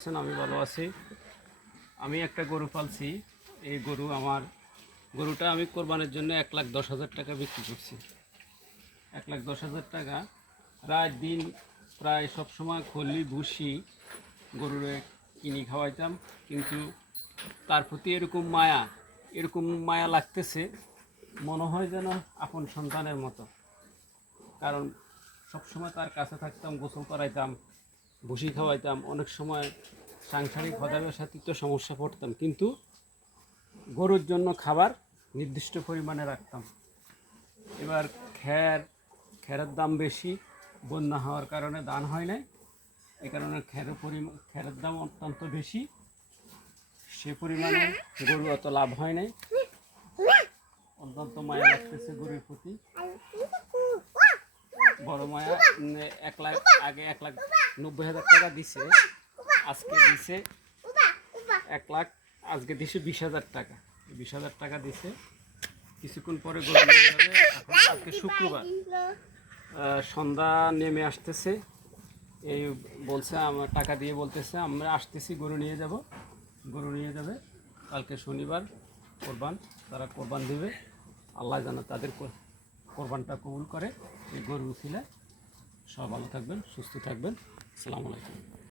আমি ভালো আছি। আমি একটা গরু পালছি। এই গরুটা আমি কোরবানির জন্য 1,10,000 টাকা বিক্রি করছি। 1,10,000 টাকা রাত দিন প্রায় সবসময় খলি ভুসি গরুরে কিনি খাওয়াইতাম, কিন্তু তার প্রতি এরকম মায়া লাগতেছে, মনে হয় যেন আপন সন্তানের মতো। কারণ সবসময় তার কাছে থাকতাম, গোসল করাইতাম, ভুসি খাওয়াইতাম। অনেক সময় সাংসারিক হদাবের সাথে তো সমস্যা পড়তাম, কিন্তু গরুর জন্য খাবার নির্দিষ্ট পরিমাণে রাখতাম। এবার খেরের দাম বেশি, বন্যা হওয়ার কারণে দান হয় নাই। এই কারণে খেরের দাম অত্যন্ত বেশি, সে পরিমাণে গরু অত লাভ হয় নাই। অত্যন্ত মায়া লাগতেছে গরুর প্রতি, বড় মায়া। 1,90,000 টাকা দিছে, আজকে দিছে 1,00,000, আজকে দিছে 20,000 টাকা। 20,000 টাকা দিছে, কিছুক্ষণ পরে গরু নিয়ে যাবে। এখন আজকে শুক্রবার, সন্ধ্যা নেমে আসতেছে। এই বলছে আমার টাকা দিয়ে বলতেছে আমরা আসতেছি, গরু নিয়ে যাবে। কালকে শনিবার কোরবান, তারা কোরবান দিবে। আল্লাহ যেন তাদের কোরবানটা কবুল করে। এই গরু ছিল। সব ভালো থাকবেন, সুস্থ থাকবেন। আসসালামু আলাইকুম।